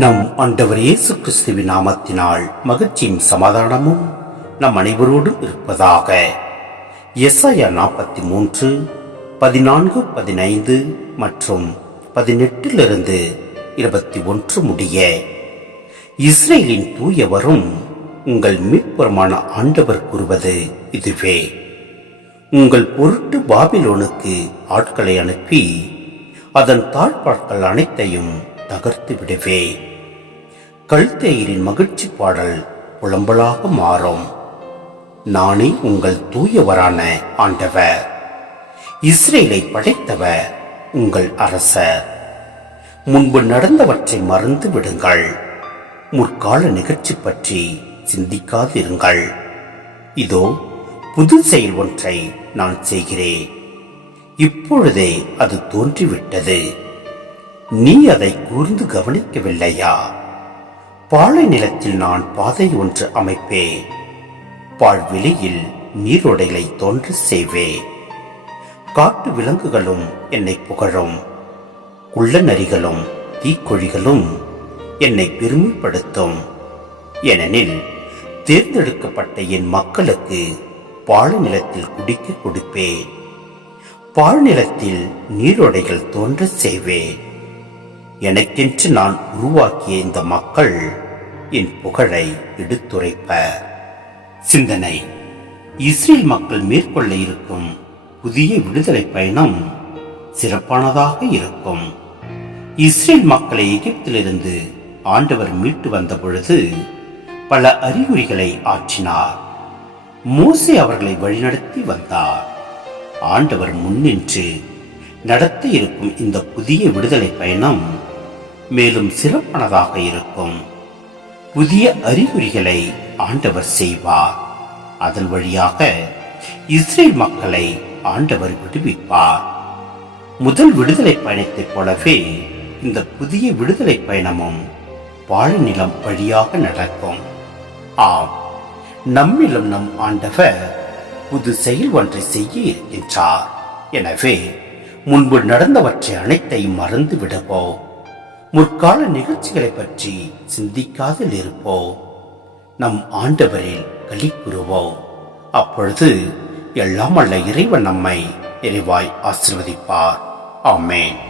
நம் ஆண்டவர் இயேசு கிறிஸ்துவின் நாமத்தினால் மகிழ்ச்சியும் சமாதானமும் நம் அனைவரோடும் இருப்பதாக. எஸ்ஐயா நாற்பத்தி மூன்று பதினான்கு பதினைந்து மற்றும் பதினெட்டிலிருந்து இருபத்தி ஒன்று முடிய இஸ்ரேலின் தூயவரும் உங்கள் மீட்புறமான ஆண்டவர் கூறுவது இதுவே. உங்கள் பொருட்டு பாபிலோனுக்கு ஆட்களை அனுப்பி அதன் தாழ்பாட்கள் அனைத்தையும் தகர்த்து விடுவேன். கல்தேயரின் மகிழ்ச்சி பாடல் புலம்பலாக மாறும். நானே உங்கள் தூயவரான ஆண்டவர். இஸ்ரேலை படைத்தவர் உங்கள் அரசர். முன்பு நடந்தவற்றை மறந்து விடுங்கள். முற்கால நிகழ்ச்சி பற்றி சிந்திக்காதிருங்கள். இதோ புது செயல் ஒன்றை நான் செய்கிறேன். இப்பொழுதே அது தோன்றிவிட்டது. நீ அதை கூர்ந்து கவனிக்கவில்லையா? பாலை நிலத்தில் நான் பாதை ஒன்று அமைப்பேன். பால்வெளியில் நீரோடைகளை தோன்ற செய்வேன். காட்டு விலங்குகளும் என்னை புகழும். குள்ள நரிகளும் தீக்கொழிகளும் என்னை பெருமைப்படுத்தும். ஏனெனில் தேர்ந்தெடுக்கப்பட்ட என் மக்களுக்கு பாலை நிலத்தில் குடிக்க கொடுப்பேன். பால் நிலத்தில் நீரோடைகள் தோன்ற செய்வேன். எனக்கென்று நான் உருவாக்கிய இந்த மக்கள் என் புகழை எடுத்துரைப்ப சிந்தனை. இஸ்ரேல் மக்கள் மேற்கொள்ள இருக்கும் புதிய விடுதலை பயணம் சிறப்பானதாக இருக்கும். இஸ்ரேல் மக்களை எகிப்திலிருந்து ஆண்டவர் மீட்டு வந்த பொழுது பல அறிகுறிகளை ஆற்றினார். மோசே அவர்களை வழிநடத்தி வந்தார். ஆண்டவர் முன்னின்று நடத்த இருக்கும் இந்த புதிய விடுதலை பயணம் மேலும் சிறப்பானதாக இருக்கும். புதிய அறிகுறிகளை ஆண்டவர் செய்வார். அதன் வழியாக இஸ்ரேல் மக்களை ஆண்டவர் விடுவிப்பார். முதல் விடுதலை பயணத்தைப் போலவே இந்த புதிய விடுதலை பயணமும் பாழநிலம் வழியாக நடக்கும். ஆம் நம்மிலும் நம் ஆண்டவர் புது செயல் ஒன்றை செய்ய இருக்கின்றார். எனவே முன்பு நடந்தவற்றை அனைத்தையும் மறந்து விடுவோம் முற்கால நிகழ்ச்சிகளை பற்றி சிந்திக்காதில் இருப்போம் நம் ஆண்டவரில் களி கூறுவோம் அப்பொழுது எல்லாம் அல்ல இறைவன் நம்மை நிறைவாய் ஆசிர்வதிப்பார். ஆமேன்.